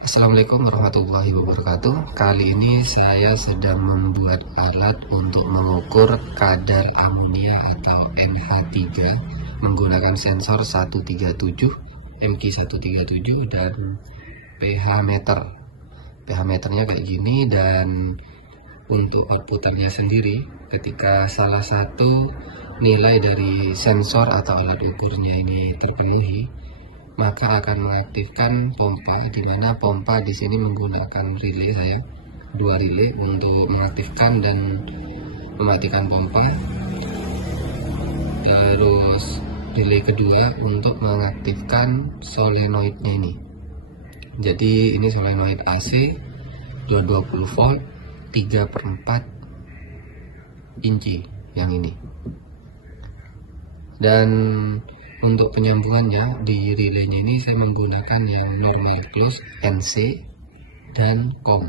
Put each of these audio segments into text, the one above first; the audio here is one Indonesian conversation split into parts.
Assalamualaikum warahmatullahi wabarakatuh. Kali ini saya sedang membuat alat untuk mengukur kadar amonia atau NH3 menggunakan sensor 137, MQ137 dan pH meter. pH meternya kayak gini, dan untuk outputannya sendiri ketika salah satu nilai dari sensor atau alat ukurnya ini terpenuhi, maka akan mengaktifkan pompa, di mana pompa di sini menggunakan relay, saya dua relay untuk mengaktifkan dan mematikan pompa. Terus relay kedua untuk mengaktifkan solenoidnya ini. Jadi ini solenoid AC 220 volt 3/4 inci yang ini. Dan untuk penyambungannya di relaynya ini saya menggunakan yang normal close NC dan COM.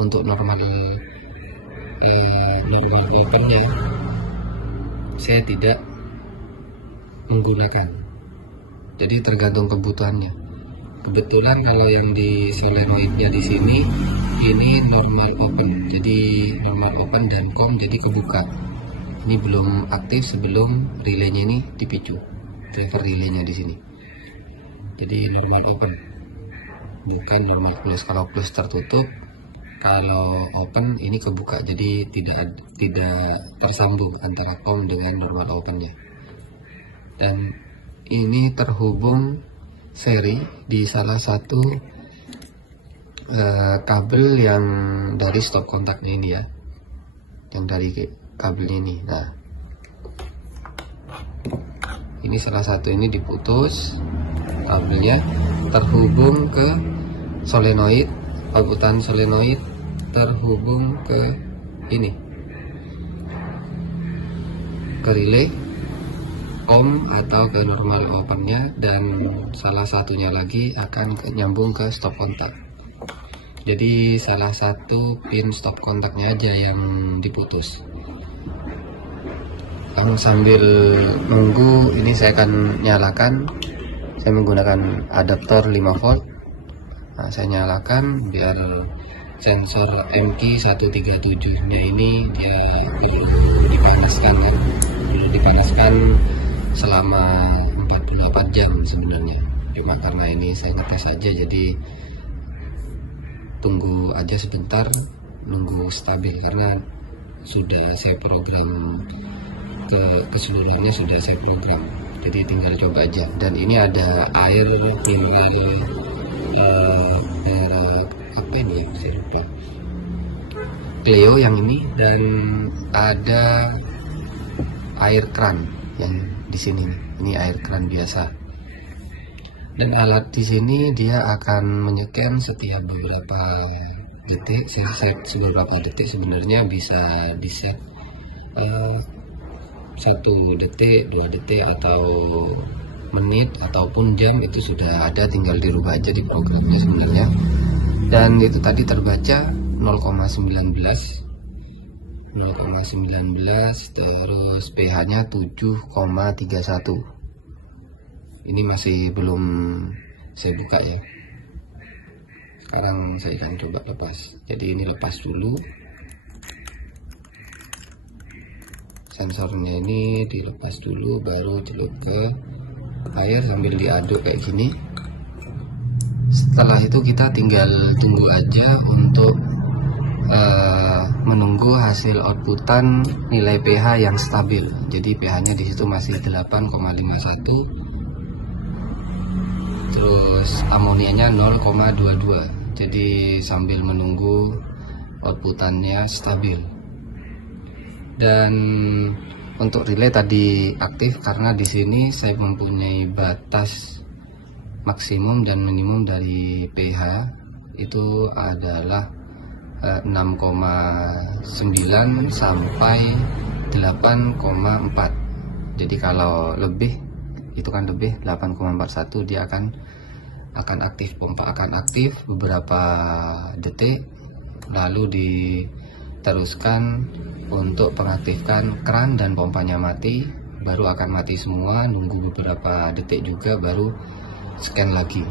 Untuk normal opennya saya tidak menggunakan, jadi tergantung kebutuhannya. Kebetulan kalau yang di solenoidnya di sini ini normal open, jadi normal open dan COM jadi kebuka. Ini belum aktif sebelum relaynya ini dipicu, driver relaynya di sini. Jadi normal open, bukan normal close. Kalau close tertutup, kalau open ini kebuka, jadi tidak tersambung antara COM dengan normal opennya. Dan ini terhubung seri di salah satu kabel yang dari stop kontaknya ini ya, yang dari kabelnya ini. Nah, ini salah satu ini diputus kabelnya, terhubung ke solenoid, outputan solenoid terhubung ke ini, ke relay COM atau ke normal opennya, dan salah satunya lagi akan nyambung ke stop kontak. Jadi salah satu pin stop kontaknya aja yang diputus. Sambil nunggu ini saya akan nyalakan, saya menggunakan adaptor 5 volt. Nah, saya nyalakan biar sensor MQ137 nya ini dia dipanaskan ya. Dulu dipanaskan selama 48 jam sebenarnya, cuma karena ini saya ngetes aja, jadi tunggu aja sebentar, nunggu stabil, karena sudah saya program keseluruhannya, sudah saya program, jadi tinggal coba aja. Dan ini ada air mineral apa ini ya, saya lupa, Cleo yang ini, dan ada air keran yang di sini nih. Ini air keran biasa. Dan alat di sini dia akan menyeken setiap beberapa detik. Saya beberapa detik sebenarnya bisa di set 1 detik, 2 detik, atau menit, ataupun jam, itu sudah ada, tinggal dirubah aja di programnya sebenarnya. Dan itu tadi terbaca 0,19, terus pH nya 7,31. Ini masih belum saya buka ya, sekarang saya akan coba lepas. Jadi ini lepas dulu, sensornya ini dilepas dulu, baru celup ke air sambil diaduk kayak gini. Setelah itu kita tinggal tunggu aja untuk menunggu hasil outputan nilai pH yang stabil. Jadi pH-nya di situ masih 8,51, terus amonianya 0,22. Jadi sambil menunggu outputannya stabil. Dan untuk relay tadi aktif karena di sini saya mempunyai batas maksimum dan minimum dari pH itu adalah 6,9 sampai 8,4. Jadi kalau lebih, itu kan lebih 8,41, dia akan aktif, pompa akan aktif beberapa detik, lalu diteruskan untuk pengaktifkan keran dan pompanya mati, baru akan mati semua, nunggu beberapa detik juga baru scan lagi.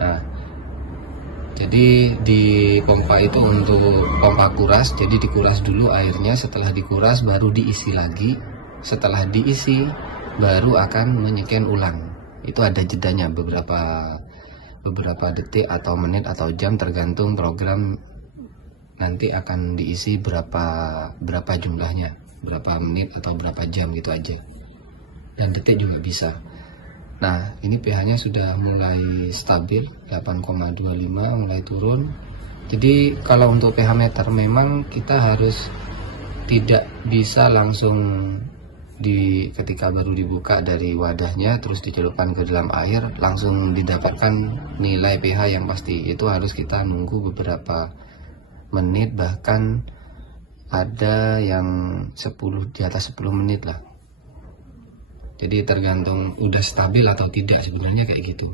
Nah, Jadi di pompa itu untuk pompa kuras, jadi dikuras dulu airnya, setelah dikuras baru diisi lagi. Setelah diisi baru akan menyeken ulang. Itu ada jedanya beberapa detik atau menit atau jam tergantung program nanti akan diisi berapa jumlahnya, berapa menit atau berapa jam gitu aja. Dan detik juga bisa. Nah, ini pH-nya sudah mulai stabil, 8,25, mulai turun. Jadi kalau untuk pH meter memang kita harus tidak bisa langsung ketika baru dibuka dari wadahnya terus dicelupkan ke dalam air langsung didapatkan nilai pH yang pasti. Itu harus kita nunggu beberapa menit, bahkan ada yang di atas 10 menit lah. Jadi tergantung udah stabil atau tidak sebenarnya kayak gitu.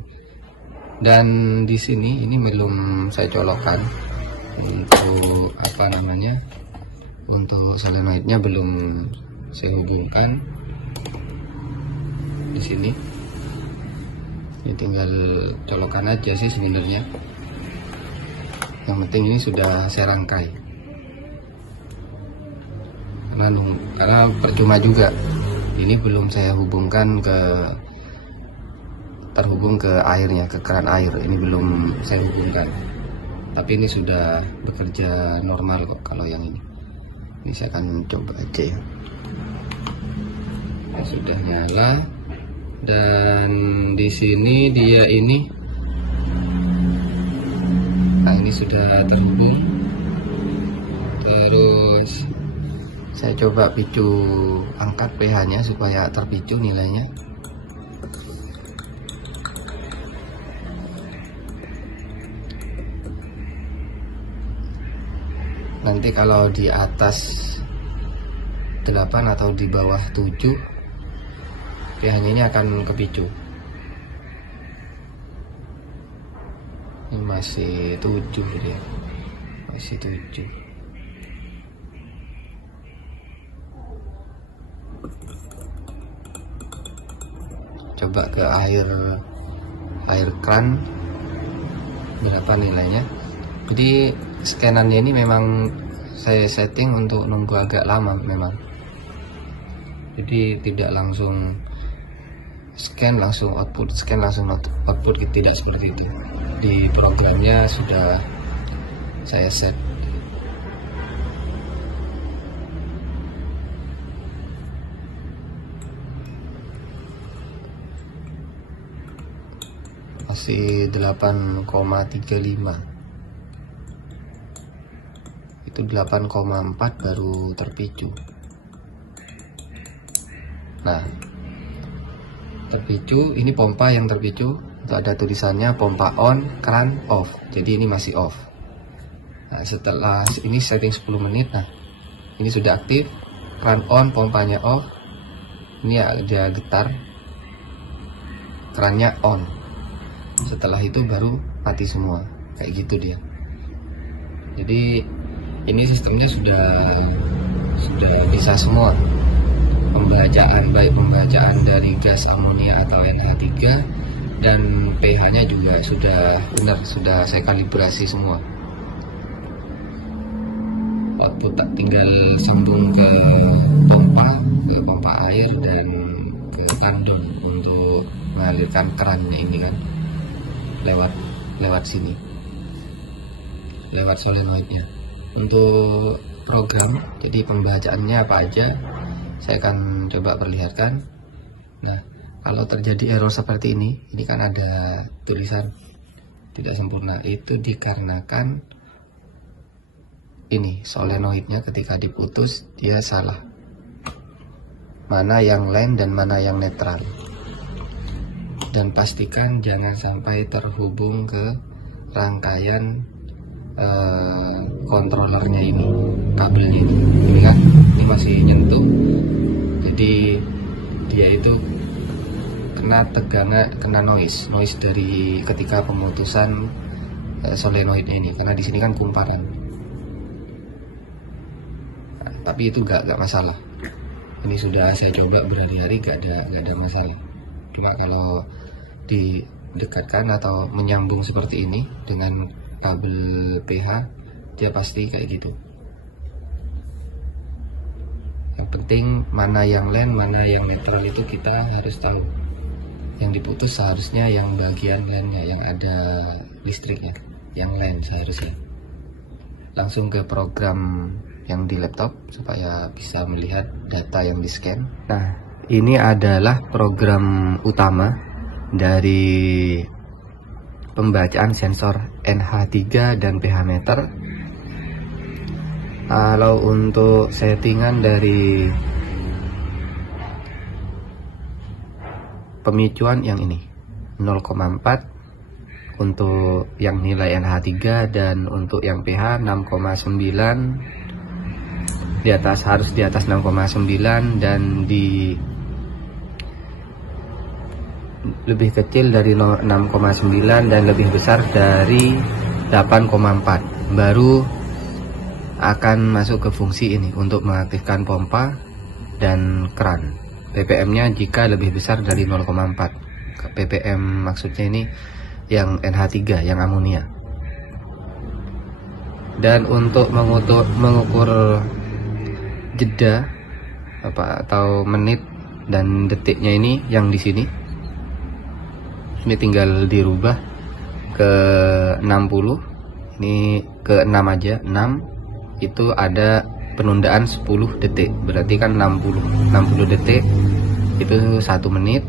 Dan di sini ini belum saya colokkan untuk untuk solenoidnya belum saya hubungkan di sini. Ini tinggal colokan aja sih sebenarnya. Yang penting ini sudah saya rangkai. Karena percuma juga. Ini belum saya hubungkan terhubung ke airnya, ke keran air. Ini belum saya hubungkan. Tapi ini sudah bekerja normal kok kalau yang ini. Ini saya akan coba aja ya. Nah, sudah nyala. Dan di sini dia ini. Nah, ini sudah terhubung. Terus saya coba picu, angkat pH-nya supaya terpicu nilainya. Nanti kalau di atas 8 atau di bawah 7, pH-nya ini akan kepicu. Ini masih 7 dia, masih 7. Coba ke air kran berapa nilainya. Jadi scanannya ini memang saya setting untuk nunggu agak lama memang. Jadi tidak langsung scan langsung output, scan langsung output, tidak seperti itu. Di programnya sudah saya set. Masih 8,35. Itu 8,4 baru terpicu. Nah, terpicu, ini pompa yang terpicu. Itu ada tulisannya pompa on, keran off. Jadi ini masih off. Nah, setelah ini setting 10 menit. Nah, ini sudah aktif. Keran on, pompanya off. Ini ada getar. Kerannya on. Setelah itu baru mati semua, kayak gitu dia. Jadi ini sistemnya sudah bisa semua pembacaan, baik pembacaan dari gas amonia atau NH3 dan pH-nya juga sudah benar, sudah saya kalibrasi semua. Output tak tinggal sambung ke pompa air dan ke tandon untuk mengalirkan kerannya ini kan. Lewat sini, lewat solenoidnya. Untuk program, jadi pembacaannya apa aja saya akan coba perlihatkan. Nah, kalau terjadi error seperti ini kan ada tulisan tidak sempurna. Itu dikarenakan ini solenoidnya ketika diputus dia salah, mana yang line dan mana yang netral. Dan pastikan jangan sampai terhubung ke rangkaian kontrolernya ini, kabelnya ini kan, ini masih nyentuh. Jadi dia itu kena tegangan, kena noise dari ketika pemutusan solenoid ini, karena di sini kan kumparan. Nah, tapi itu gak masalah. Ini sudah saya coba berhari-hari, gak ada masalah. Cuma kalau didekatkan atau menyambung seperti ini dengan kabel PH, dia pasti kayak gitu. Yang penting mana yang len, mana yang netral itu kita harus tahu. Yang diputus seharusnya yang bagian lennya, yang ada listriknya, yang len seharusnya. Langsung ke program yang di laptop supaya bisa melihat data yang di scan. Nah, ini adalah program utama dari pembacaan sensor NH3 dan pH meter. Kalau untuk settingan dari pemicuan yang ini 0,4 untuk yang nilai NH3, dan untuk yang pH 6,9 di atas, harus di atas 6,9, dan di lebih kecil dari 6,9 dan lebih besar dari 8,4 baru akan masuk ke fungsi ini untuk mengaktifkan pompa dan keran. ppm-nya jika lebih besar dari 0,4. ppm maksudnya ini yang NH3, yang amonia. Dan untuk mengukur jeda atau menit dan detiknya ini yang di sini. Ini tinggal dirubah ke 60. Ini ke 6 aja, 6. Itu ada penundaan 10 detik, berarti kan 60 detik itu 1 menit,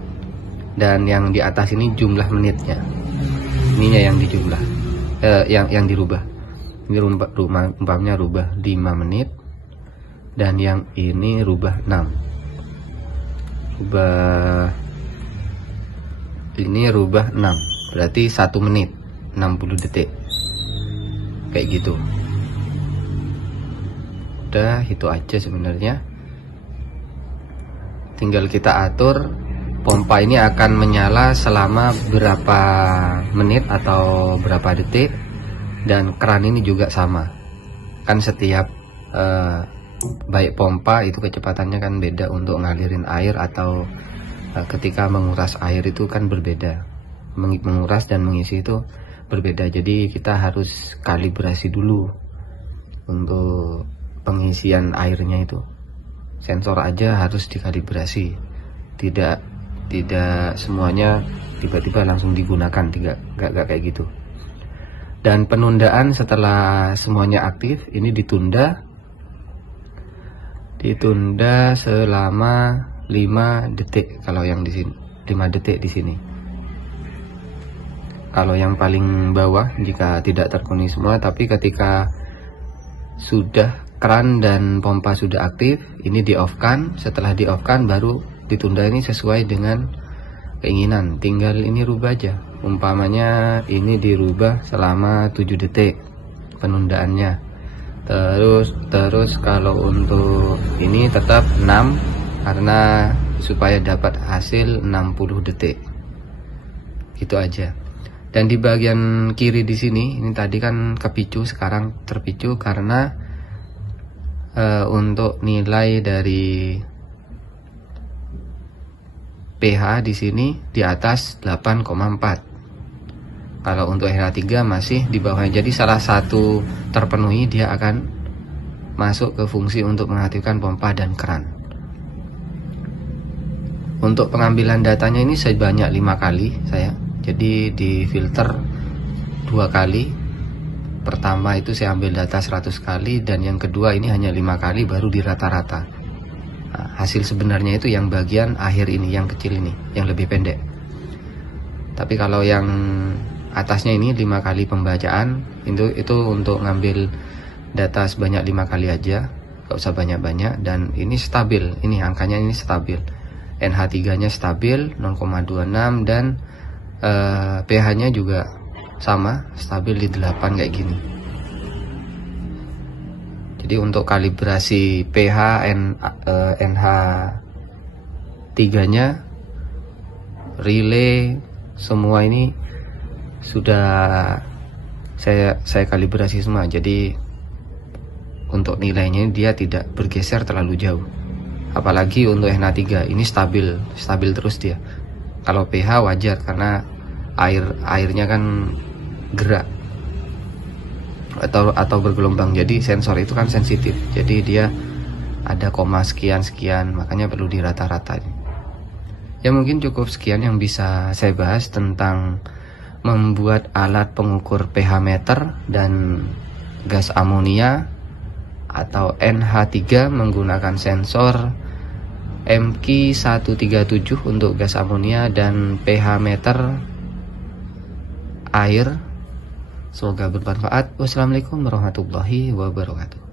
dan yang di atas ini jumlah menitnya, ininya yang dijumlah, yang dirubah. Ini umpamanya rubah 5 menit, dan yang ini rubah 6, ini rubah 6, berarti 1 menit 60 detik kayak gitu. Udah, itu aja sebenarnya. Tinggal kita atur pompa ini akan menyala selama berapa menit atau berapa detik, dan keran ini juga sama kan. Setiap baik pompa itu kecepatannya kan beda untuk ngalirin air, atau ketika menguras air itu kan berbeda. Menguras dan mengisi itu berbeda, jadi kita harus kalibrasi dulu untuk pengisian airnya itu. Sensor aja harus dikalibrasi, tidak semuanya tiba-tiba langsung digunakan, tidak kayak gitu. Dan penundaan setelah semuanya aktif ini ditunda selama 5 detik kalau yang di sini, 5 detik di sini. Kalau yang paling bawah jika tidak terpenuhi semua, tapi ketika sudah keran dan pompa sudah aktif, ini di off kan. Setelah di off kan baru ditunda, ini sesuai dengan keinginan. Tinggal ini rubah aja, umpamanya ini dirubah selama 7 detik penundaannya. Terus kalau untuk ini tetap 6, karena supaya dapat hasil 60 detik. Gitu aja. Dan di bagian kiri di sini, ini tadi kan kepicu, sekarang terpicu karena untuk nilai dari pH di sini di atas 8,4. Kalau untuk NH3 masih di bawahnya. Jadi salah satu terpenuhi, dia akan masuk ke fungsi untuk mengaktifkan pompa dan keran. Untuk pengambilan datanya ini sebanyak 5 kali saya. Jadi di filter 2 kali. Pertama itu saya ambil data 100 kali, dan yang kedua ini hanya 5 kali baru di rata-rata. Nah, hasil sebenarnya itu yang bagian akhir ini, yang kecil ini, yang lebih pendek. Tapi kalau yang atasnya ini 5 kali pembacaan, itu untuk ngambil data sebanyak 5 kali aja, gak usah banyak-banyak. Dan ini stabil, ini angkanya ini stabil. NH3 nya stabil 0,26, dan pH nya juga sama, stabil di 8 kayak gini. Jadi untuk kalibrasi pH NH3 nya, relay, semua ini sudah saya kalibrasi semua. Jadi untuk nilainya dia tidak bergeser terlalu jauh. Apalagi untuk NH3 ini stabil terus dia. Kalau pH wajar karena airnya kan gerak. atau bergelombang. Jadi sensor itu kan sensitif, jadi dia ada koma sekian, makanya perlu dirata-ratain. Ya mungkin cukup sekian yang bisa saya bahas tentang membuat alat pengukur pH meter dan gas amonia atau NH3 menggunakan sensor MQ137 untuk gas amonia dan pH meter air. Semoga bermanfaat. Wassalamualaikum warahmatullahi wabarakatuh.